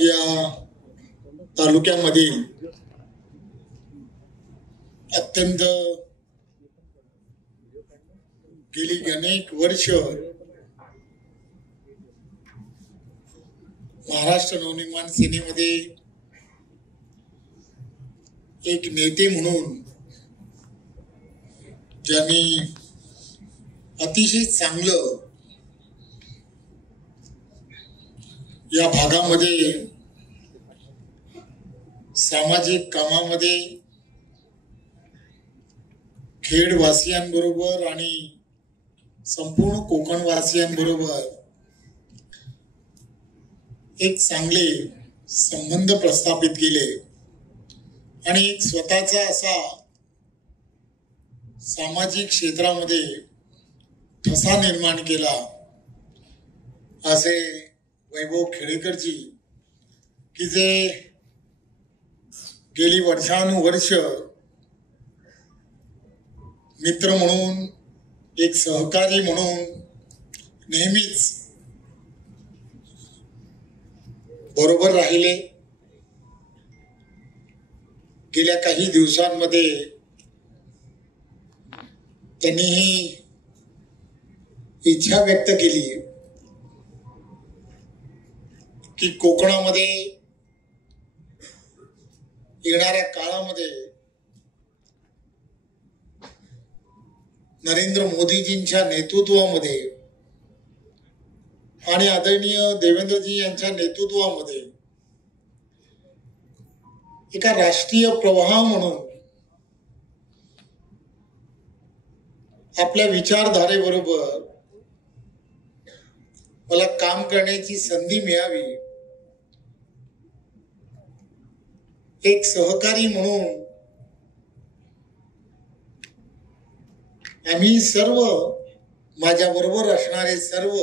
या तालुक्यामधील अत्यंत गेली अनेक वर्ष महाराष्ट्र नवनिर्माण सेनेमध्ये एक नेते म्हणून ज्यांनी अतिशय चांगलं या भागामध्ये सामाजिक कामामध्ये खेडवासियांबरोबर आणि संपूर्ण कोकणवासियांबरोबर एक चांगले संबंध प्रस्थापित केले आणि एक स्वतःचा असा सामाजिक क्षेत्रामध्ये ठसा निर्माण केला असे वैभव खेडेकरजी की जे गेली वर्षानुवर्ष मित्र म्हणून एक सहकारी म्हणून नेहमीच बरोबर राहिले. गेल्या काही दिवसांमध्ये त्यांनी ही इच्छा व्यक्त केली की कोकणामध्ये येणाऱ्या काळामध्ये नरेंद्र मोदीजींच्या नेतृत्वामध्ये आणि आदरणीय देवेंद्रजी यांच्या नेतृत्वामध्ये एका राष्ट्रीय प्रवाह म्हणून आपल्या विचारधारेबरोबर मला काम करण्याची संधी मिळावी, एक सहकारी म्हणून आम्ही सर्व माझ्या बरोबर असणारे सर्व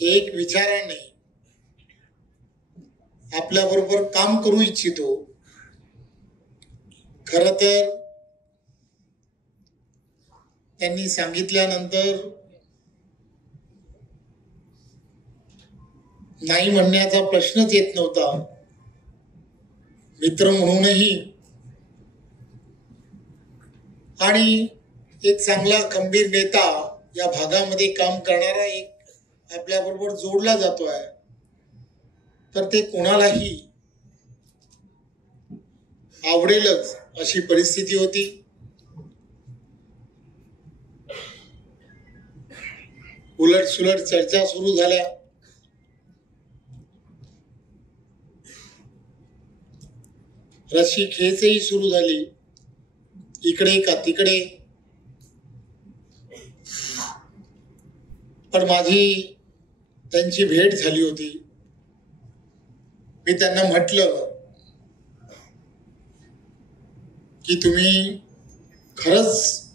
एक विचाराने आपल्या बरोबर काम करू इच्छितो. खर तर त्यांनी सांगितल्यानंतर नाही म्हणण्याचा प्रश्नच येत नव्हता. मित्र म्हणूनही आणि एक चांगला खंबीर नेता या भागामध्ये काम करणारा एक आपल्या बरोबर जोडला जातोय तर ते कोणालाही आवडेलच अशी परिस्थिती होती. उलट सुलट चर्चा सुरू झाल्या. रस्सी खेचही सुरू झाली, इकडे का तिकडे. पण माझी त्यांची भेट झाली होती. मी त्यांना म्हटलं की तुम्ही खरंच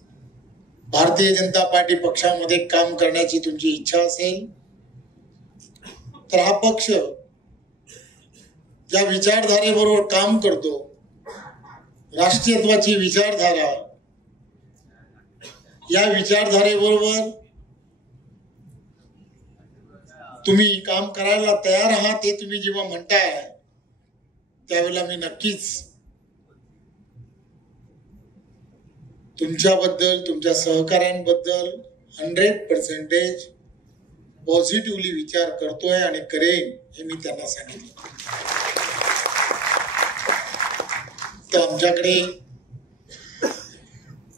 भारतीय जनता पार्टी पक्षामध्ये काम करण्याची तुमची इच्छा असेल तर हा पक्ष ज्या विचारधारेबरोबर काम करतो, राष्ट्रीयत्वाची विचारधारा, या विचारधारेबरोबर तुम्ही काम करायला तयार आहात हे तुम्ही जेव्हा म्हणताय त्यावेळेला मी नक्कीच तुमच्याबद्दल, तुमच्या सहकाऱ्यांबद्दल 100% पॉझिटिव्हली विचार करतोय आणि करेन हे मी त्यांना सांगितलं. तर आमच्याकडे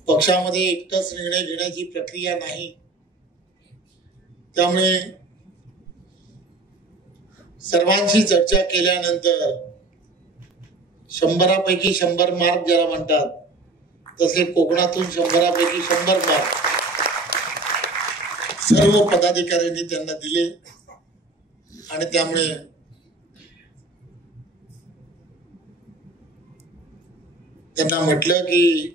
पक्षामध्ये एकटाच निर्णय घेण्याची प्रक्रिया नाही. त्यामुळे सर्वांशी चर्चा केल्यानंतर 100पैकी 100 मार्क ज्याला म्हणतात तसे कोकणातून 100पैकी 100 मार्क सर्व पदाधिकाऱ्यांनी त्यांना दिले आणि त्यामुळे त्यांना म्हटलं की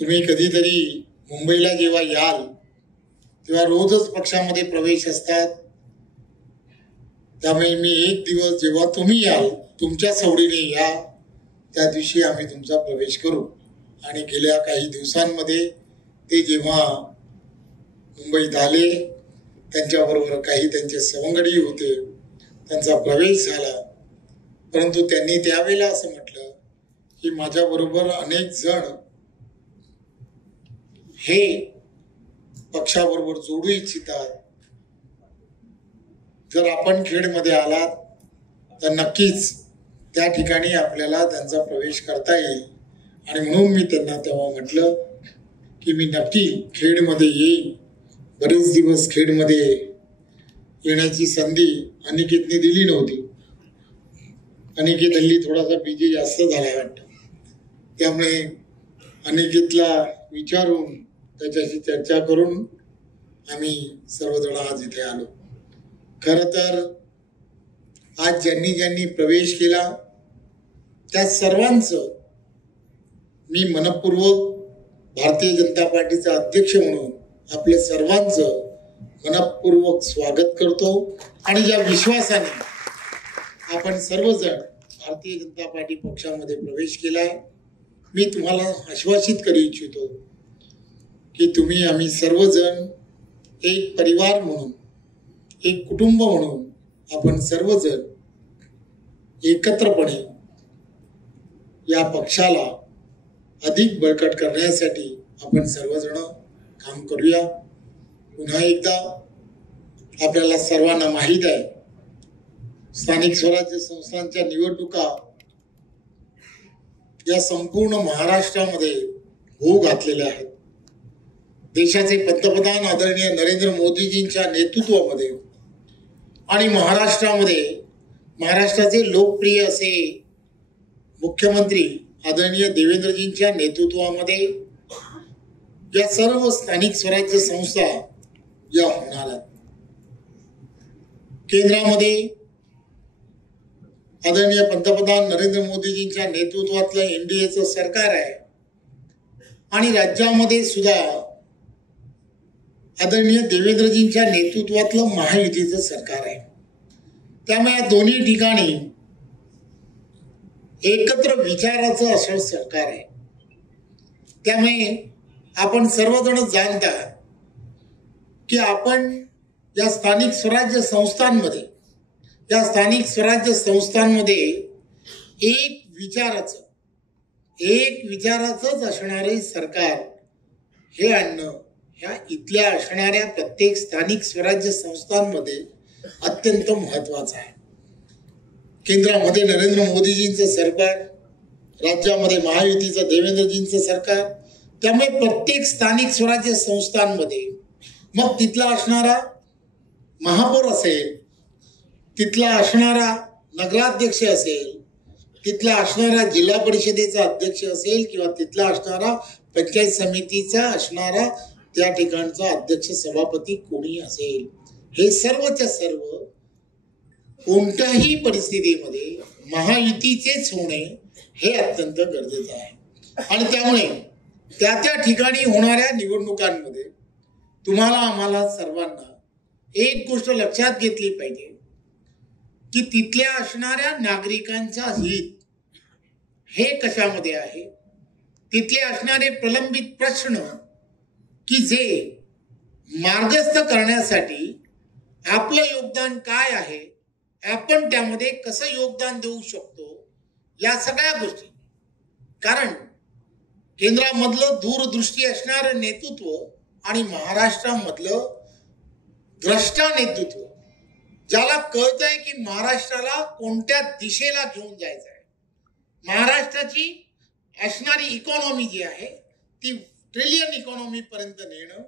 तुम्ही कधीतरी मुंबईला जेव्हा याल तेव्हा रोजच पक्षामध्ये प्रवेश असतात. त्यामुळे मी एक दिवस जेव्हा तुम्ही याल तुमच्या सवडीने या त्या दिवशी आम्ही तुमचा प्रवेश करू. आणि गेल्या काही दिवसांमध्ये ते जेव्हा मुंबईत आले त्यांच्याबरोबर काही त्यांचे सवंगडी होते, त्यांचा प्रवेश झाला. परंतु त्यांनी त्यावेळेला असं म्हटलं की माझ्याबरोबर अनेक जण हे पक्षाबरोबर जोडू इच्छितात. जर आपण खेडमध्ये आलात तर नक्कीच त्या ठिकाणी आपल्याला त्यांचा प्रवेश करता येईल. आणि म्हणून मी त्यांना तेव्हा म्हटलं की मी नक्की खेडमध्ये येईन. बरेच दिवस खेडमध्ये येण्याची संधी अनिकेतने दिली नव्हती. अनिकेत हल्ली थोडासा बिजी जास्त झाला वाटतं. त्यामुळे अनिकेतला विचारून त्याच्याशी चर्चा करून आम्ही सर्वजण आज इथे आलो. खरं तर आज ज्यांनी ज्यांनी प्रवेश केला त्या सर्वांचं मी मनपूर्वक भारतीय जनता पार्टीचा अध्यक्ष म्हणून आपल्या सर्वांचं मनपूर्वक स्वागत करतो. आणि ज्या विश्वासाने आपण सर्वजण भारतीय जनता पार्टी पक्षामध्ये प्रवेश केलाय, मी तुम्हाला आश्वासित करू इच्छितो की तुम्ही आम्ही सर्वजण एक परिवार म्हणून, एक कुटुंब म्हणून आपण सर्वजण एकत्रपणे या पक्षाला अधिक बळकट करण्यासाठी आपण सर्वजण काम करूया. पुन्हा एकदा आपल्याला सर्वांना माहीत आहे, स्थानिक स्वराज्य संस्थांच्या निवडणुका या संपूर्ण महाराष्ट्रामध्ये होऊ घातलेल्या आहेत. देशाचे पंतप्रधान आदरणीय नरेंद्र मोदीजींच्या नेतृत्वामध्ये आणि महाराष्ट्राचे लोकप्रिय असे मुख्यमंत्री आदरणीय देवेंद्रजींच्या नेतृत्वामध्ये या सर्व स्थानिक स्वराज्य संस्था या होणार आहेत. केंद्रामध्ये आदरणीय पंतप्रधान नरेंद्र मोदीजींच्या नेतृत्वातलं एनडीएचं सरकार आहे आणि राज्यामध्ये सुद्धा आदरणीय देवेंद्रजींच्या नेतृत्वातलं महायुतीचं सरकार आहे. त्यामुळे या दोन्ही ठिकाणी एकत्र विचाराचं असं सरकार आहे. त्यामुळे आपण सर्वजण जाणता की आपण या स्थानिक स्वराज्य संस्थांमध्ये एक विचाराचंच असणारे सरकार हे आणणं ह्या इथल्या असणाऱ्या प्रत्येक स्थानिक स्वराज्य संस्थांमध्ये अत्यंत महत्वाचं आहे. केंद्रामध्ये नरेंद्र मोदीजींचं सरकार, राज्यामध्ये महायुतीचं देवेंद्रजींचं सरकार. त्यामुळे प्रत्येक स्थानिक स्वराज्य संस्थांमध्ये मग तिथला असणारा महापौर असेल, तिथला असणारा नगराध्यक्ष असेल, तिथला असणारा जिल्हा परिषदेचा अध्यक्ष असेल किंवा तिथला असणारा पंचायत समितीचा असणारा त्या ठिकाणचा अध्यक्ष सभापती कोणी असेल, हे सर्वच्या सर्व कोणत्याही परिस्थितीमध्ये महायुतीचेच होणे हे अत्यंत गरजेचं आहे. आणि त्यामुळे त्या ठिकाणी होणाऱ्या निवडणुकांमध्ये तुम्हाला आम्हाला सर्वांना एक गोष्ट लक्षात घेतली पाहिजे की तिथल्या असणाऱ्या नागरिकांचा हित हे कशामध्ये आहे, तिथले असणारे प्रलंबित प्रश्न की जे मार्गस्थ करण्यासाठी आपलं योगदान काय आहे, आपण त्यामध्ये कसं योगदान देऊ शकतो, या सगळ्या गोष्टी. कारण केंद्रामधलं दूरदृष्टी असणारं नेतृत्व आणि महाराष्ट्रामधलं द्रष्टा नेतृत्व, ज्याला कळत आहे की महाराष्ट्राला कोणत्या दिशेला घेऊन जायचं आहे. महाराष्ट्राची असणारी इकॉनॉमी जी आहे ती ट्रिलियन इकॉनॉमी पर्यंत नेणं,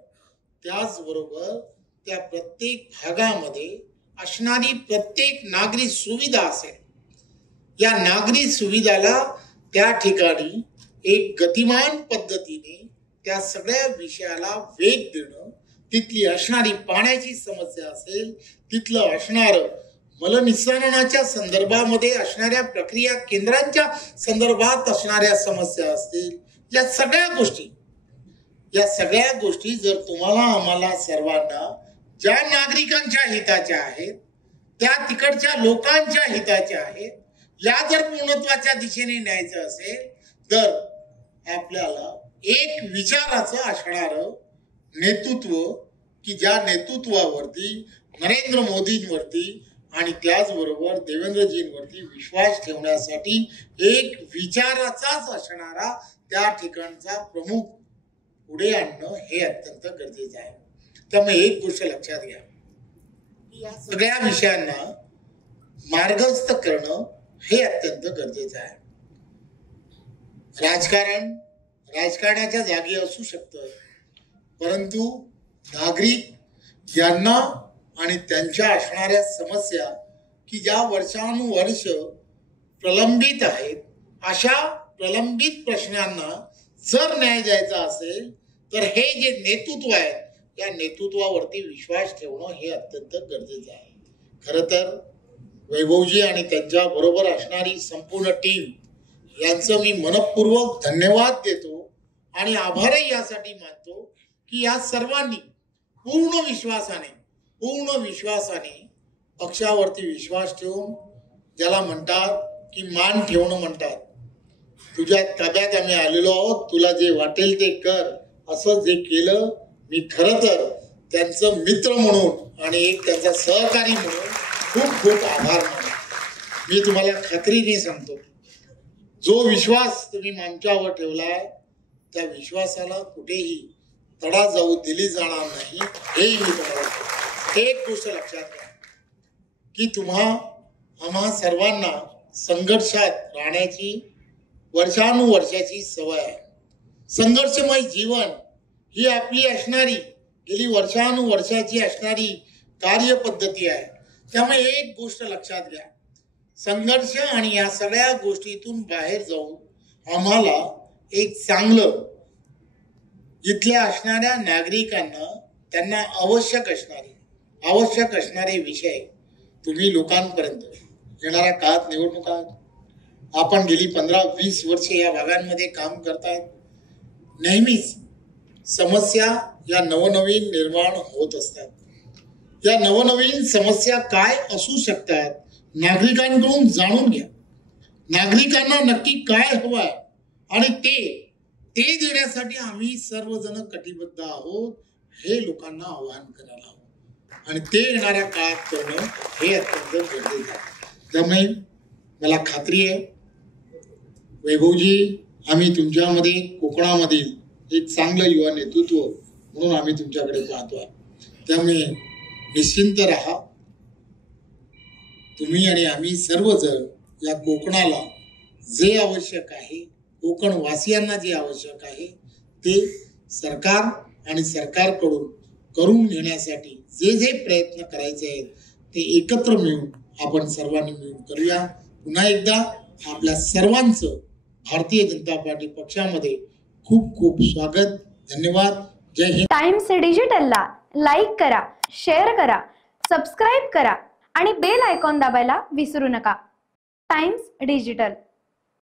त्याचबरोबर त्या प्रत्येक भागामध्ये असणारी प्रत्येक नागरी सुविधा असेल, या नागरी सुविधाला त्या ठिकाणी एक गतिमान पद्धतीने त्या सगळ्या विषयाला वेग देणं, तिथली असणारी पाण्याची समस्या असेल, तिथलं असणारं मलनिस्सारणाच्या संदर्भामध्ये असणाऱ्या प्रक्रिया केंद्रांच्या संदर्भात असणाऱ्या समस्या असतील, या सगळ्या गोष्टी जर तुम्हाला आम्हाला सर्वांना ज्या नागरिकांच्या हिताच्या आहेत, त्या तिकडच्या लोकांच्या हिताच्या आहेत, या जर पूर्णत्वाच्या दिशेने न्यायचं असेल तर आपल्याला एक विचाराचं असणारं नेतृत्व की ज्या नेतृत्वावरती नरेंद्र मोदींवरती आणि त्याचबरोबर देवेंद्रजींवरती विश्वास ठेवण्यासाठी एक विचाराचाच असणारा त्या ठिकाणचा प्रमुख पुढे आणणं हे अत्यंत गरजेचं आहे. त्यामुळे एक गोष्ट लक्षात घ्या, या सगळ्या विषयांना मार्गस्थ करणं हे अत्यंत गरजेचं आहे. राजकारण राजकारणाच्या जागी असू शकतं, परंतु नागरिक यांना आणि त्यांच्या असणाऱ्या समस्या की ज्या वर्षानुवर्ष प्रलंबित आहेत, अशा प्रलंबित प्रश्नांना जर न्याय द्यायचा असेल तर हे जे नेतृत्व आहे त्या नेतृत्वावरती विश्वास ठेवणं हे अत्यंत गरजेचं आहे. खरं तर वैभवजी आणि त्यांच्या बरोबर असणारी संपूर्ण टीम यांचं मी मनपूर्वक धन्यवाद देतो आणि आभारही यासाठी मानतो की या सर्वांनी पूर्ण विश्वासाने पक्षावरती विश्वास ठेवून, ज्याला म्हणतात की मान ठेवणं म्हणतात, तुझ्या ताब्यात आम्ही आलेलो आहोत, तुला जे वाटेल ते कर, असं जे केलं, मी खरं तर त्यांचं मित्र म्हणून आणि एक त्यांचा सहकारी म्हणून खूप खूप आभार मानतो. मी तुम्हाला खात्रीने सांगतो, जो विश्वास तुम्ही आमच्यावर ठेवलाय त्या विश्वासाला कुठेही तडा जाऊ दिली जाणार नाही, हेही मी तुम्हाला सांगतो. एक गोष्ट लक्षात घ्या की आम्हा सर्वांना संघर्षात राहण्याची वर्षानुवर्षाची सवय आहे. संघर्षमय जीवन ही आपली असणारी गेली वर्षानुवर्षाची असणारी कार्यपद्धती आहे. त्यामुळे एक गोष्ट लक्षात घ्या, संघर्ष आणि या सगळ्या गोष्टीतून बाहेर जाऊन आम्हाला एक चांगलं इथल्या असणाऱ्या नागरिकांना त्यांना आवश्यक असणारे विषय तुम्ही लोकांपर्यंत येणाऱ्या काळात निवडणुका आपण गेली 15-20 वर्षे या भागांमध्ये काम करतायत. नेहमीच समस्या या नवनवीन निर्माण होत असतात. या नवनवीन समस्या काय असू शकतात नागरिकांकडून जाणून घ्या. नागरिकांना नक्की काय हवं आहे आणि ते देण्यासाठी आम्ही सर्वजण कटिबद्ध आहोत हे लोकांना आवाहन करायला हवं आणि ते येणाऱ्या काळात करणं हे अत्यंत गरजेचं आहे. त्यामुळे मला खात्री आहे वैभवजी, आम्ही तुमच्यामध्ये कोकणामधील एक चांगलं युवा नेतृत्व म्हणून आम्ही तुमच्याकडे पाहतोय. त्यामुळे निश्चिंत राहा. तुम्ही आणि आम्ही सर्वजण या कोकणाला जे आवश्यक आहे, कोकण वासियांना जे आवश्यक आहे ते सरकार आणि सरकारकडून करून घेण्यासाठी जे प्रयत्न करायचे आहेत ते एकत्र मिळून आपण सर्वांनी मिळून करूया. पुन्हा एकदा आपल्या सर्वांचं भारतीय जनता पार्टी पक्षामध्ये खूप खूप स्वागत. धन्यवाद. जय हिंद. टाइम्स डिजिटलला लाईक करा, शेअर करा, सबस्क्राईब करा आणि बेल आयकॉन दाबायला विसरू नका. Times digital.